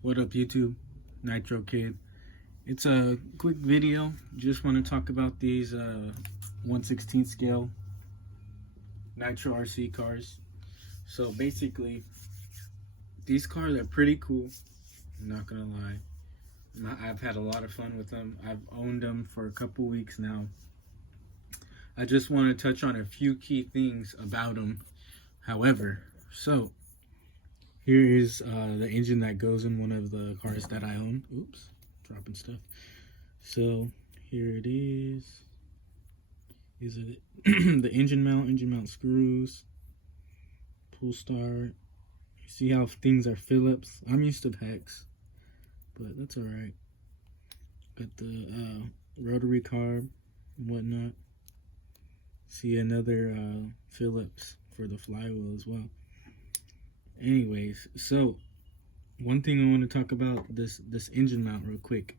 What up, YouTube? Nitro Kid. It's a quick video. Just want to talk about these 1/16 scale Nitro RC cars. So basically, these cars are pretty cool. I'm not gonna lie. I've had a lot of fun with them. I've owned them for a couple weeks now. I just want to touch on a few key things about them. However, so here is the engine that goes in one of the cars that I own. Oops, dropping stuff. So here it is. These are the engine mount screws, pull start. You see how things are Phillips. I'm used to hex, but that's all right. Got the rotary carb and whatnot. See another Phillips for the flywheel as well. Anyways, so one thing I want to talk about this engine mount real quick.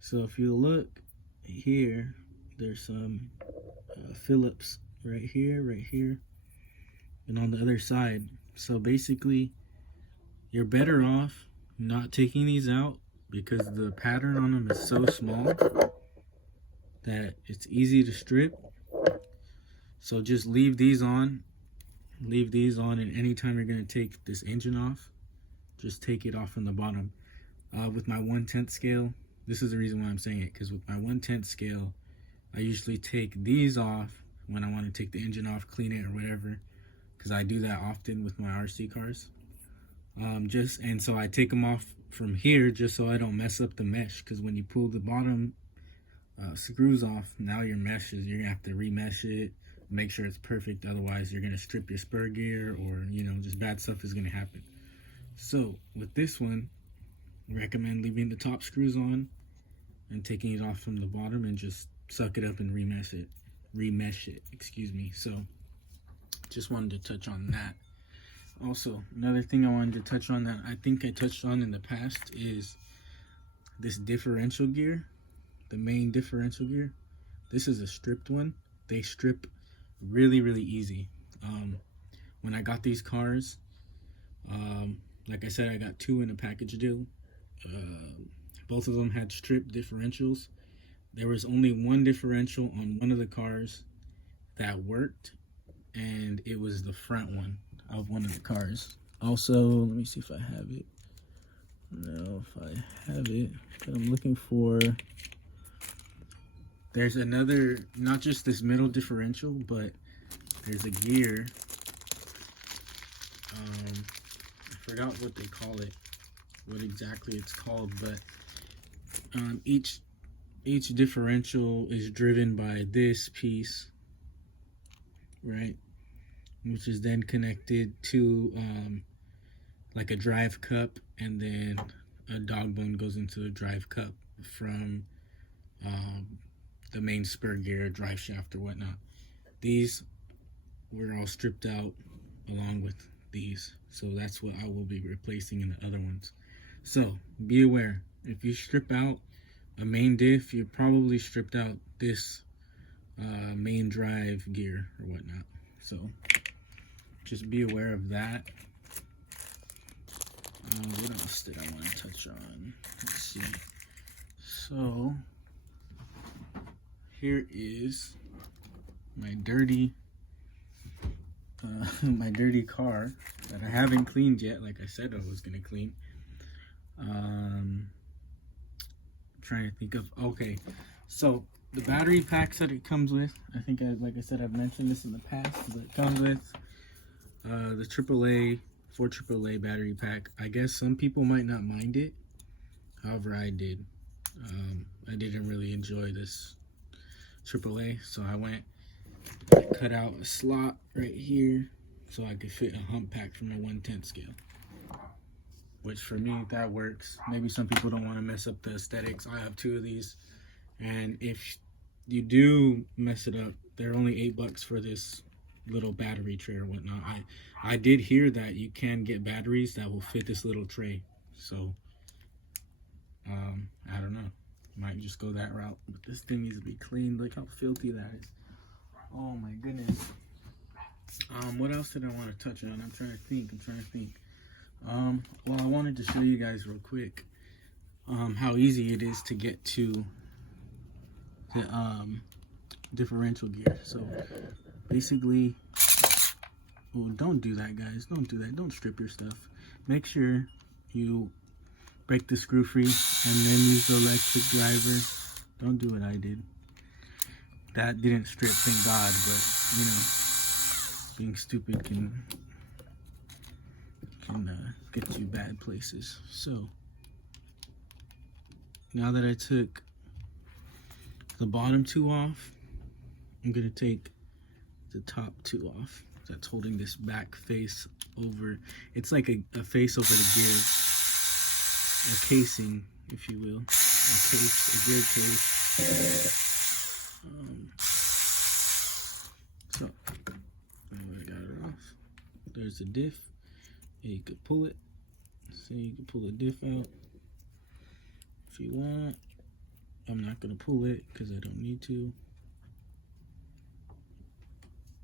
So if you look here, there's some Phillips right here, and on the other side. So basically, you're better off not taking these out because the pattern on them is so small that it's easy to strip. So just leave these on, and anytime you're going to take this engine off, just take it off from the bottom. With my 1/10 scale, this is the reason why I'm saying it, because with my 1/10 scale, I usually take these off when I want to take the engine off, clean it or whatever, because I do that often with my RC cars. And so I take them off from here just so I don't mess up the mesh, because when you pull the bottom screws off, now your mesh is, you're gonna have to remesh it, make sure it's perfect, otherwise you're gonna strip your spur gear, or just bad stuff is gonna happen. So with this one, I recommend leaving the top screws on and taking it off from the bottom and just suck it up and remesh it, excuse me. So just wanted to touch on that. Also, another thing I wanted to touch on that I think I touched on in the past is this differential gear, the main differential gear. This is a stripped one. They strip really easy. When I got these cars, like I said, I got two in a package deal. Both of them had stripped differentials. There was only one differential on one of the cars that worked, and it was the front one of one of the cars. Also, let me see if I have it. No, if I have it, but I'm looking for. There's another, not just this middle differential, but there's a gear. I forgot what they call it, what exactly it's called, but each differential is driven by this piece, right? Which is then connected to like a drive cup, and then a dog bone goes into the drive cup from the main spur gear, drive shaft, or whatnot. These were all stripped out along with these, so that's what I will be replacing in the other ones. So be aware, if you strip out a main diff, you probably stripped out this main drive gear or whatnot. So just be aware of that. What else did I want to touch on? Let's see. So here is my dirty car that I haven't cleaned yet, like I said I was gonna clean. Trying to think of, okay, so the battery packs that it comes with, I think like I said, I've mentioned this in the past, but it comes with the AAA, 4 AAA battery pack. I guess some people might not mind it, however I did. I didn't really enjoy this AAA, so I cut out a slot right here so I could fit a hump pack from a 1/10 scale, which for me, that works. Maybe some people don't want to mess up the aesthetics. I have 2 of these, and if you do mess it up, they're only $8 for this little battery tray or whatnot. I did hear that you can get batteries that will fit this little tray, so I don't know, might just go that route. But this thing needs to be cleaned. Look how filthy that is. Oh my goodness. What else did I want to touch on? I'm trying to think. Well, I wanted to show you guys real quick how easy it is to get to the differential gear. So basically, well, don't do that, guys. Don't do that. Don't strip your stuff. Make sure you break the screw free and then use the electric driver. Don't do what I did. That didn't strip, thank God, but you know, being stupid can get you bad places. So now that I took the bottom two off, I'm gonna take the top two off. That's holding this back face over. It's like a face over the gear, a casing, if you will, a gear case. So I got it off. There's the diff. You could pull it. So you can pull the diff out if you want. I'm not gonna pull it because I don't need to,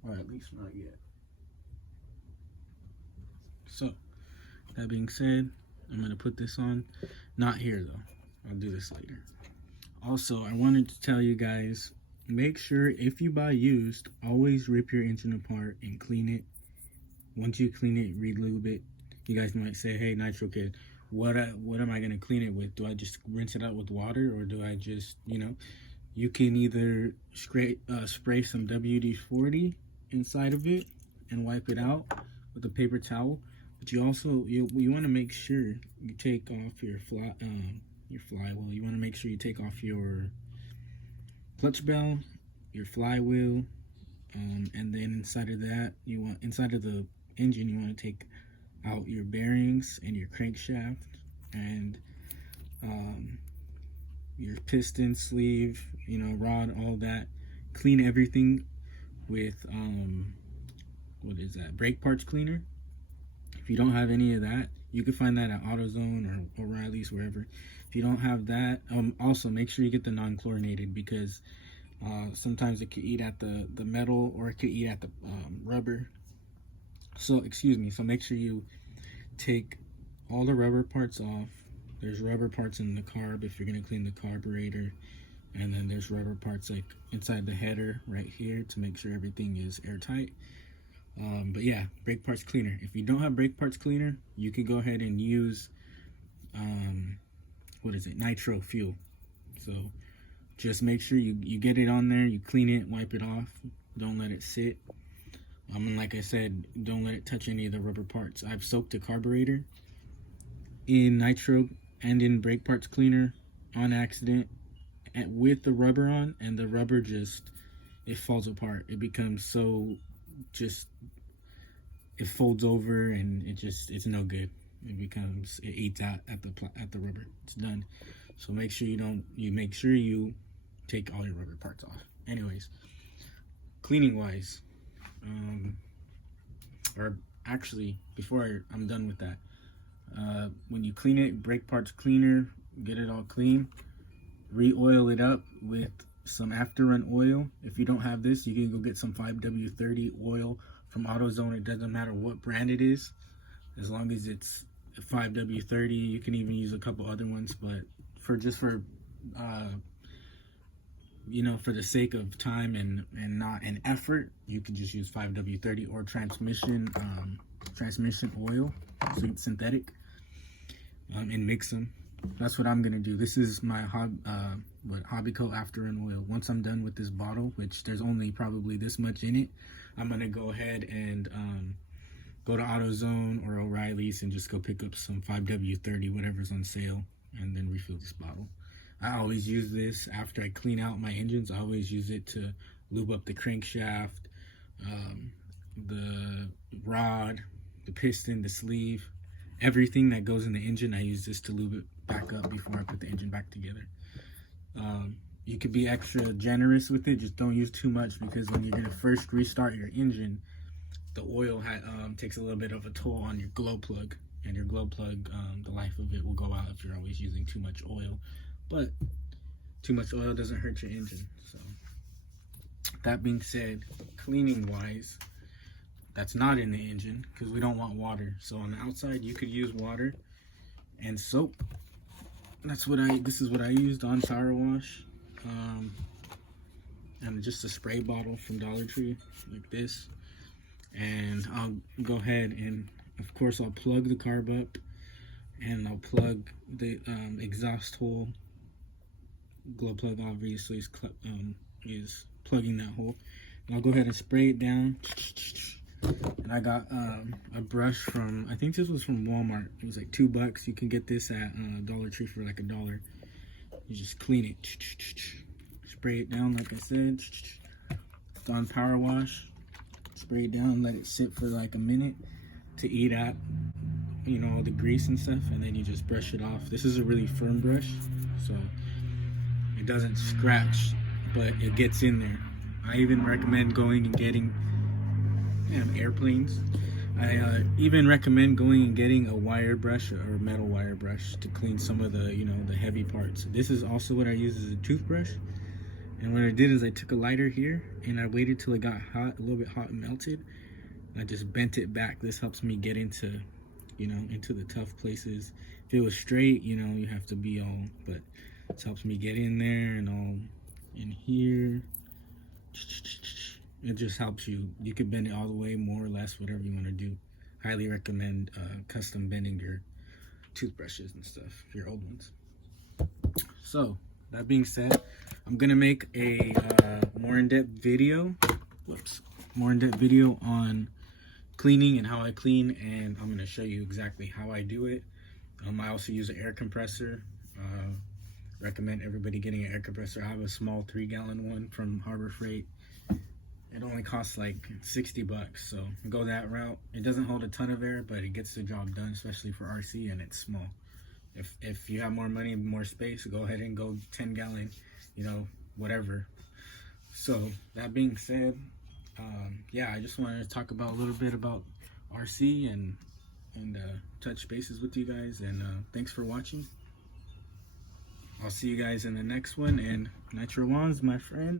or at least not yet. So that being said, I'm gonna put this on. Not here though. I'll do this later. Also, I wanted to tell you guys, make sure if you buy used, always rip your engine apart and clean it. Once you clean it, re-lube it. You guys might say, hey, Nitro Kid, what am I gonna clean it with? Do I just rinse it out with water, or do I just, you know, you can either spray some WD-40 inside of it and wipe it out with a paper towel. But you also you want to make sure you take off your flywheel. You want to make sure you take off your clutch bell, your flywheel, and then inside of that, inside of the engine, you want to take out your bearings and your crankshaft and your piston sleeve, you know, rod, all that. Clean everything with what is that? Brake parts cleaner. If you don't have any of that, you can find that at AutoZone or O'Reilly's, wherever. If you don't have that, also make sure you get the non-chlorinated, because sometimes it could eat at the metal, or it could eat at the rubber. So make sure you take all the rubber parts off. There's rubber parts in the carb if you're going to clean the carburetor, and then there's rubber parts like inside the header right here to make sure everything is airtight. But yeah, brake parts cleaner. If you don't have brake parts cleaner, you can go ahead and use nitro fuel. So just make sure you get it on there, you clean it, wipe it off, don't let it sit. And like I said, don't let it touch any of the rubber parts. I've soaked a carburetor in nitro and in brake parts cleaner on accident with the rubber on, and the rubber it falls apart. It becomes it folds over, and it's no good. It eats out at the rubber. It's done. So make sure you take all your rubber parts off. Anyways, cleaning wise, or actually before I'm done with that, when you clean it, brake parts cleaner, get it all clean, re-oil it up with some after run oil. If you don't have this, you can go get some 5W30 oil from AutoZone. It doesn't matter what brand it is, as long as it's 5W30. You can even use a couple other ones, but for the sake of time and effort, you can just use 5W30 or transmission oil, sweet synthetic, and mix them. That's what I'm gonna do. This is my Hobbyco after run oil. Once I'm done with this bottle, which there's only probably this much in it, I'm gonna go ahead and go to AutoZone or O'Reilly's and just go pick up some 5W30, whatever's on sale, and then refill this bottle. I always use this after I clean out my engines. I always use it to lube up the crankshaft, the rod, the piston, the sleeve, everything that goes in the engine. I use this to lube it back up before I put the engine back together. You could be extra generous with it. Just don't use too much, because when you're going to first restart your engine, the oil takes a little bit of a toll on your glow plug, and your glow plug, the life of it will go out if you're always using too much oil. But too much oil doesn't hurt your engine. So that being said, cleaning wise, that's not in the engine, because we don't want water. So on the outside, you could use water and soap. This is what I used on power wash. And just a spray bottle from Dollar Tree, like this. And I'll go ahead and, of course, I'll plug the carb up, and I'll plug the exhaust hole. Glow plug obviously is plugging that hole. And I'll go ahead and spray it down. And I got a brush from, I think this was from Walmart. It was like $2. You can get this at Dollar Tree for like $1. You just clean it. Spray it down, like I said. It's on power wash. Spray it down, let it sit for like a minute to eat out, you know, all the grease and stuff, and then you just brush it off. This is a really firm brush, so it doesn't scratch, but it gets in there. I even recommend going and getting airplanes. I even recommend going and getting a wire brush or metal wire brush to clean some of the, you know, the heavy parts. This is also what I use as a toothbrush. And what I did is I took a lighter here and I waited till it got hot, a little bit hot and melted. And I just bent it back. This helps me get into, you know, into the tough places. If it was straight, you know, you have to be all, but this helps me get in there and all in here. It just helps you. You could bend it all the way, more or less, whatever you want to do. Highly recommend custom bending your toothbrushes and stuff, your old ones. So, that being said, I'm gonna make a more in-depth video. More in-depth video on cleaning and how I clean, and I'm gonna show you exactly how I do it. I also use an air compressor. Recommend everybody getting an air compressor. I have a small 3-gallon one from Harbor Freight. It only costs like $60, so go that route. It doesn't hold a ton of air, but it gets the job done, especially for RC, and it's small. If you have more money, more space, go ahead and go 10-gallon, you know, whatever. So that being said, yeah, I just wanted to talk about a little bit about RC and touch bases with you guys, and thanks for watching. I'll see you guys in the next one, and Nitro Wands, my friend.